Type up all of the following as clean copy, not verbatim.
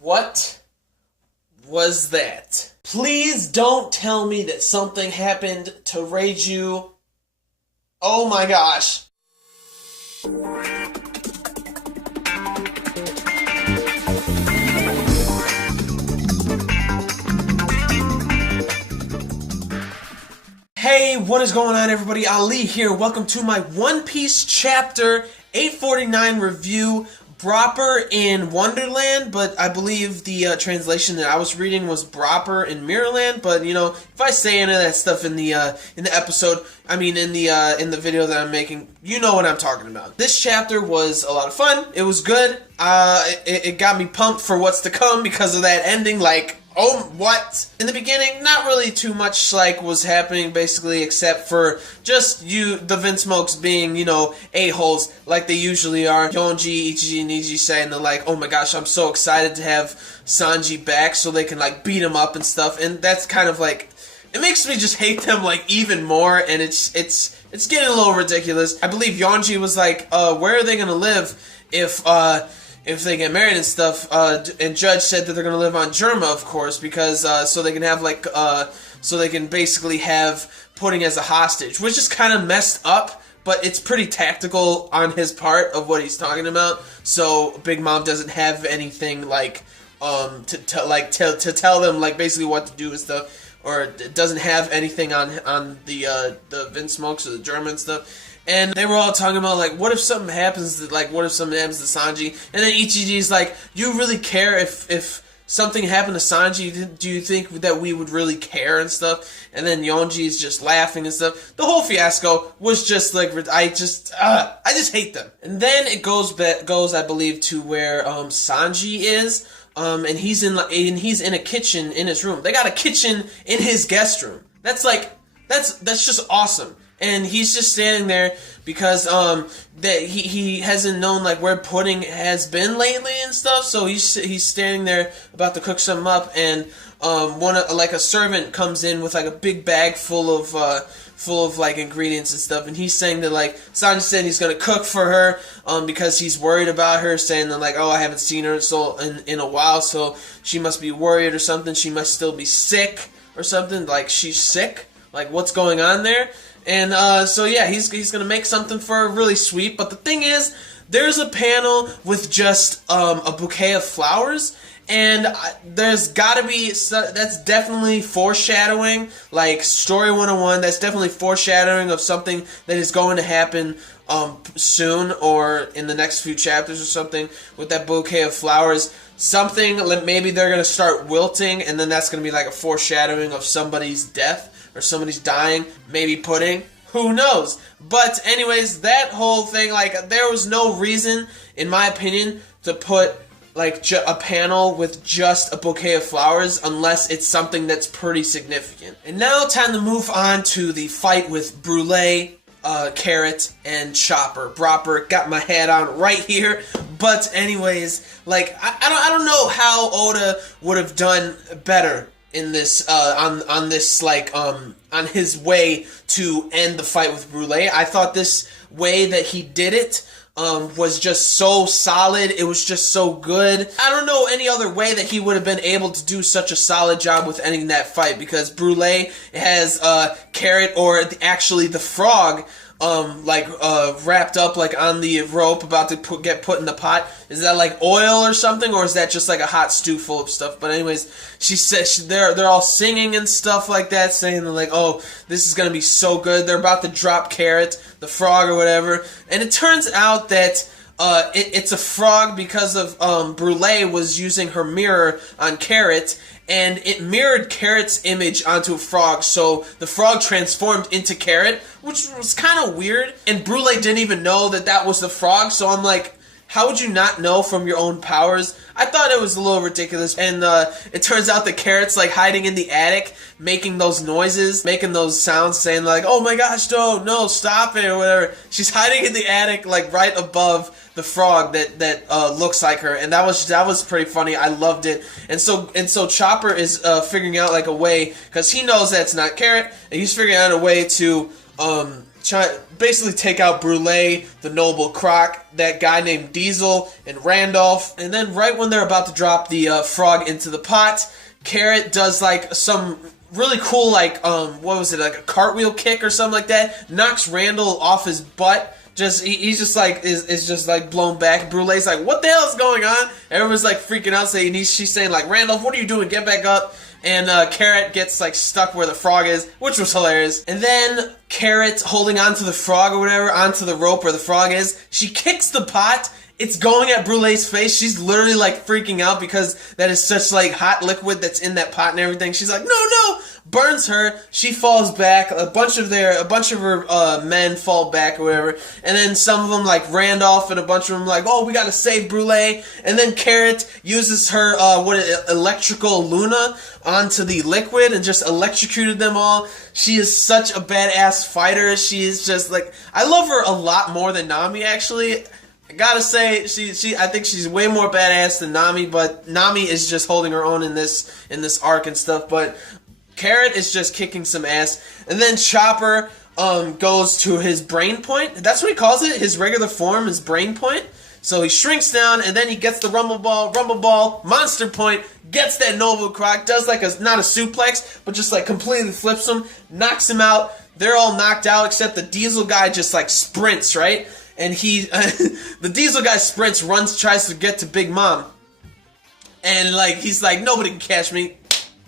What was that? Please don't tell me that something happened to REIJU. Oh my gosh. Hey, what is going on, everybody? Ali here. Welcome to my One Piece chapter 849 review. Bropper in Wonderland, but I believe the translation that I was reading was Bropper in Mirrorland. But you know, if I say any of that stuff in the episode, I mean in the video that I'm making, you know what I'm talking about. This chapter was a lot of fun. It was good. It got me pumped for what's to come because of that ending. Like, oh, what? In the beginning, not really too much, like, was happening, basically, except for just the Vinsmokes being, you know, a-holes, like they usually are. Yonji, Ichiji, and Niji saying they're like, oh my gosh, I'm so excited to have Sanji back so they can, like, beat him up and stuff, and that's kind of, like, it makes me just hate them, like, even more, and it's getting a little ridiculous. I believe Yonji was like, where are they gonna live if they get married and stuff, and Judge said that they're gonna live on Germa, of course, because, so they can have, like, so they can basically have Pudding as a hostage, which is kind of messed up, but it's pretty tactical on his part of what he's talking about, so Big Mom doesn't have anything, like, to tell them, like, basically what to do and stuff, or it doesn't have anything on the Vinsmokes or the German stuff. And they were all talking about, like, what if something happens to, Sanji? And then Ichiji's like, you really care if something happened to Sanji? Do you think that we would really care and stuff? And then Yonji's just laughing and stuff. The whole fiasco was just, like, I just hate them. And then it goes, I believe, to where, Sanji is. And he's in a kitchen in his room. They got a kitchen in his guest room. That's just awesome. And he's just standing there because that he hasn't known, like, where Pudding has been lately and stuff. So he's standing there about to cook something up, and a servant comes in with, like, a big bag full of like ingredients and stuff, and he's saying that, like, Sanji said he's gonna cook for her because he's worried about her, saying that, like, oh, I haven't seen her in a while, so she must be worried or something. She must still be sick or something. Like, she's sick. Like, what's going on there? And, so yeah, he's gonna make something for her really sweet, but the thing is, there's a panel with just, a bouquet of flowers, and there's gotta be, that's definitely foreshadowing, like, Story 101, that's definitely foreshadowing of something that is going to happen, soon, or in the next few chapters or something, with that bouquet of flowers. Something, like, maybe they're gonna start wilting, and then that's gonna be, like, a foreshadowing of somebody's death, or somebody's dying, maybe Pudding, who knows? But anyways, that whole thing, like, there was no reason, in my opinion, to put, like, a panel with just a bouquet of flowers, unless it's something that's pretty significant. And now, time to move on to the fight with Brulee, Carrot, and Chopper. Bropper, got my hat on right here. But anyways, like, I don't know how Oda would have done better in this, on this, like, on his way to end the fight with Brulee. I thought this way that he did it, was just so solid. It was just so good. I don't know any other way that he would have been able to do such a solid job with ending that fight, because Brulee has, Carrot, or actually the frog, wrapped up, like, on the rope, about to get put in the pot. Is that, like, oil or something, or is that just, like, a hot stew full of stuff? But anyways, she said they're all singing and stuff like that, saying, like, oh, this is gonna be so good. They're about to drop Carrot, the frog or whatever, and it turns out that it's a frog because of Brulee was using her mirror on Carrot, and it mirrored Carrot's image onto a frog, so the frog transformed into Carrot, which was kind of weird, and Brulee didn't even know that that was the frog, so I'm like, how would you not know from your own powers? I thought it was a little ridiculous, and it turns out that Carrot's, like, hiding in the attic, making those noises, making those sounds, saying, like, oh my gosh, no, stop it, or whatever. She's hiding in the attic, like, right above the frog that looks like her, and that was pretty funny. I loved it. And so Chopper is figuring out, like, a way, because he knows that it's not Carrot, and he's figuring out a way to basically take out Brulee, the Noble Croc, that guy named Diesel, and Randolph. And then right when they're about to drop the frog into the pot, Carrot does like some really cool, like, what was it, like a cartwheel kick or something like that, knocks Randall off his butt. He's just like, is just like blown back. Brulee's like, what the hell is going on? Everyone's like freaking out, saying, she's saying like, Randolph, what are you doing? Get back up. And Carrot gets like stuck where the frog is, which was hilarious. And then Carrot, holding onto the frog or whatever, onto the rope where the frog is, she kicks the pot. It's going at Brulee's face. She's literally like freaking out because that is such like hot liquid that's in that pot and everything. She's like, no! Burns her. She falls back. A bunch of her men fall back or whatever. And then some of them, like Randolph and a bunch of them, like, oh, we gotta save Brulee. And then Carrot uses her electrical Luna onto the liquid and just electrocuted them all. She is such a badass fighter. She is just like, I love her a lot more than Nami, actually. I gotta say, I think she's way more badass than Nami, but Nami is just holding her own in this arc and stuff. But Carrot is just kicking some ass. And then Chopper goes to his brain point. That's what he calls it. His regular form is brain point. So he shrinks down, and then he gets the rumble ball, monster point, gets that Noble Croc, does like not a suplex, but just like completely flips him, knocks him out. They're all knocked out except the Diesel guy just like sprints, right? And the Diesel guy sprints, runs, tries to get to Big Mom. And like, he's like, nobody can catch me.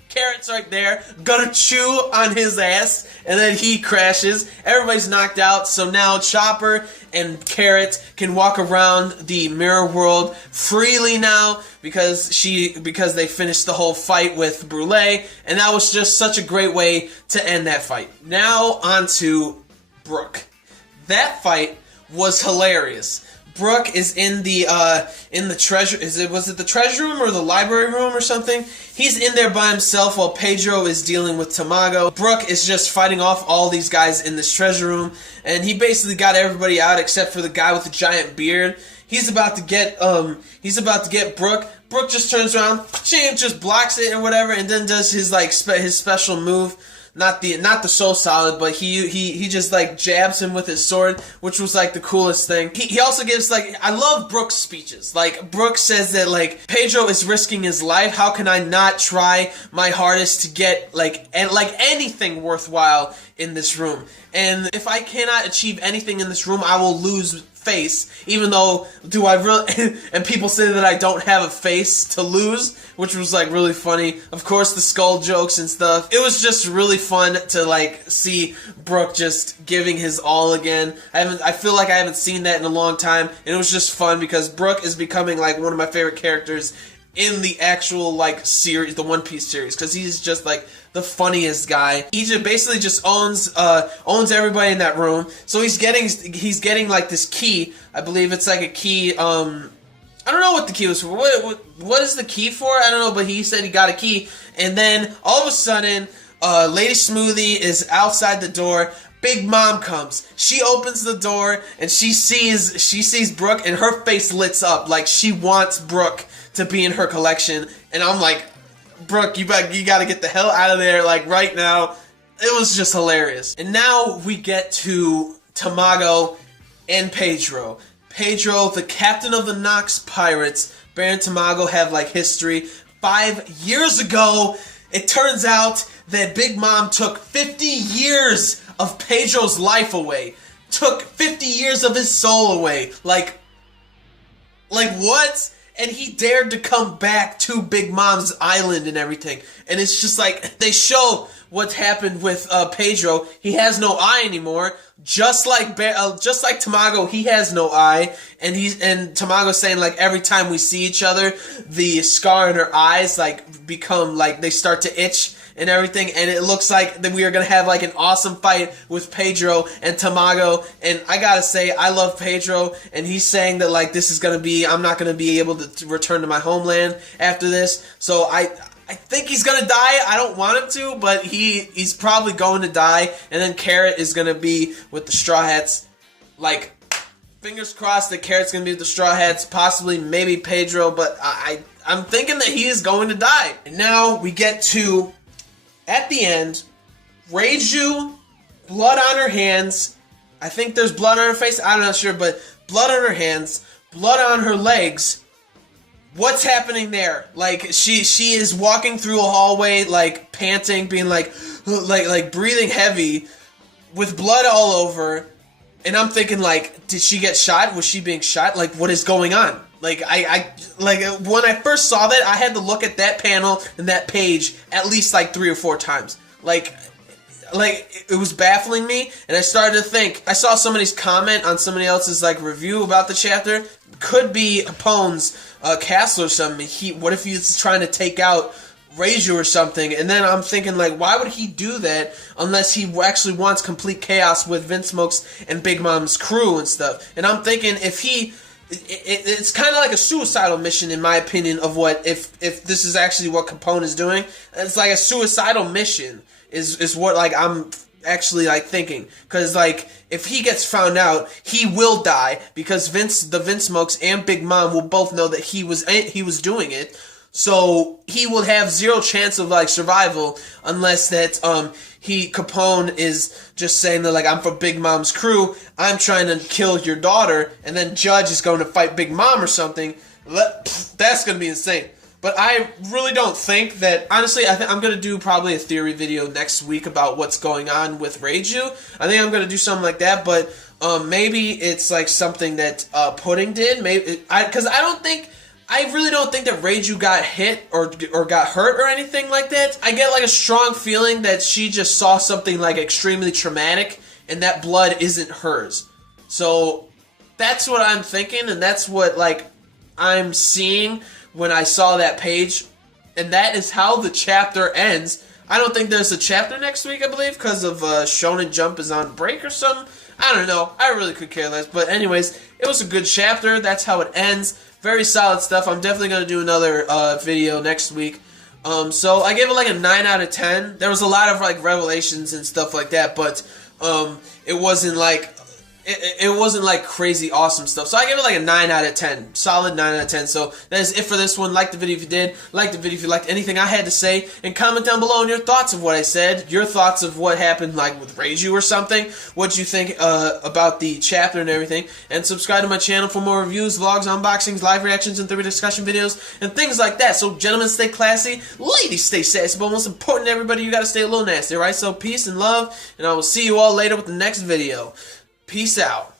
Carrot's right there, gonna chew on his ass, and then he crashes. Everybody's knocked out, so now Chopper and Carrot can walk around the mirror world freely now because they finished the whole fight with Brulee, and that was just such a great way to end that fight. Now on to Brook. That fight was hilarious. Brook is in the treasure. Was it the treasure room or the library room or something? He's in there by himself while Pedro is dealing with Tamago. Brook is just fighting off all these guys in this treasure room, and he basically got everybody out except for the guy with the giant beard. He's about to get Brook. Brook just turns around, just blocks it or whatever, and then does his like his special move. Not the Soul Solid, but he just like jabs him with his sword, which was like the coolest thing. He also gives like, I love Brook's speeches. Like, Brook says that like, Pedro is risking his life. How can I not try my hardest to get like anything worthwhile in this room? And if I cannot achieve anything in this room, I will lose face, even though do I really and people say that I don't have a face to lose, which was like really funny. Of course, the skull jokes and stuff. It was just really fun to like see Brook just giving his all again. I feel like I haven't seen that in a long time, and it was just fun because Brook is becoming like one of my favorite characters in the actual like series, the One Piece series, because he's just like the funniest guy. He just basically just owns everybody in that room. So he's getting like this key. I believe it's like a key. I don't know what the key was for. What is the key for? I don't know, but he said he got a key. And then all of a sudden, Lady Smoothie is outside the door. Big Mom comes. She opens the door and she sees Brook, and her face lights up like she wants Brook to be in her collection. And I'm like, Brook, you gotta get the hell out of there, like, right now. It was just hilarious. And now we get to Tamago and Pedro. Pedro, the captain of the Nox Pirates. Bear and Tamago have, like, history. 5 years ago, it turns out that Big Mom took 50 years of Pedro's life away. Took 50 years of his soul away. Like what? And he dared to come back to Big Mom's island and everything. And it's just like, they show what's happened with Pedro. He has no eye anymore. Just like Tamago, he has no eye. And Tamago's saying like every time we see each other, the scar in her eyes like become like they start to itch and everything, and it looks like that we are going to have like an awesome fight with Pedro and Tamago. And I gotta say, I love Pedro, and he's saying that like this is going to be, I'm not going to be able to return to my homeland after this. So I think he's going to die. I don't want him to, but he's probably going to die. And then Carrot is going to be with the Straw Hats. Like, fingers crossed that Carrot's going to be with the Straw Hats, possibly maybe Pedro, but I'm thinking that he is going to die. And now we get to, at the end, REIJU, blood on her hands, I think there's blood on her face. I'm not sure, but blood on her hands, blood on her legs. What's happening there? Like she is walking through a hallway, like panting, being like breathing heavy, with blood all over. And I'm thinking, like, did she get shot? Was she being shot? Like, what is going on? Like, when I first saw that, I had to look at that panel and that page at least, like, 3 or 4 times. Like, it was baffling me, and I started to think, I saw somebody's comment on somebody else's, like, review about the chapter. Could be Capone's castle or something. What if he's trying to take out REIJU or something? And then I'm thinking, like, why would he do that unless he actually wants complete chaos with Vince Smokes and Big Mom's crew and stuff? And I'm thinking, if he... It's kind of like a suicidal mission, in my opinion, of what... If this is actually what Capone is doing, it's like a suicidal mission is what, like, I'm actually, like, thinking. Because, like, if he gets found out, he will die, because the Vince Smokes and Big Mom will both know that he was doing it. So he will have 0 chance of, like, survival unless that Capone is just saying that, like, I'm for Big Mom's crew, I'm trying to kill your daughter, and then Judge is going to fight Big Mom or something. That's going to be insane. But I really don't think that... Honestly, I'm going to do probably a theory video next week about what's going on with REIJU. I think I'm going to do something like that, but maybe it's, like, something that Pudding did. Because I really don't think that REIJU got hit or got hurt or anything like that. I get, like, a strong feeling that she just saw something, like, extremely traumatic, and that blood isn't hers. So that's what I'm thinking, and that's what, like, I'm seeing when I saw that page. And that is how the chapter ends. I don't think there's a chapter next week, I believe, because of Shonen Jump is on break or something. I don't know. I really could care less. But anyways, it was a good chapter. That's how it ends. Very solid stuff. I'm definitely going to do another video next week. So I gave it like a 9 out of 10. There was a lot of, like, revelations and stuff like that, but it wasn't like... It wasn't like crazy awesome stuff. So I give it like a 9 out of 10. Solid 9 out of 10. So that is it for this one. Like the video if you did. Like the video if you liked anything I had to say. And comment down below on your thoughts of what I said. Your thoughts of what happened, like with REIJU or something. What you think about the chapter and everything. And subscribe to my channel for more reviews, vlogs, unboxings, live reactions, and theory discussion videos. And things like that. So gentlemen, stay classy. Ladies, stay sassy. But most important, everybody, you gotta stay a little nasty. Alright? So peace and love. And I will see you all later with the next video. Peace out.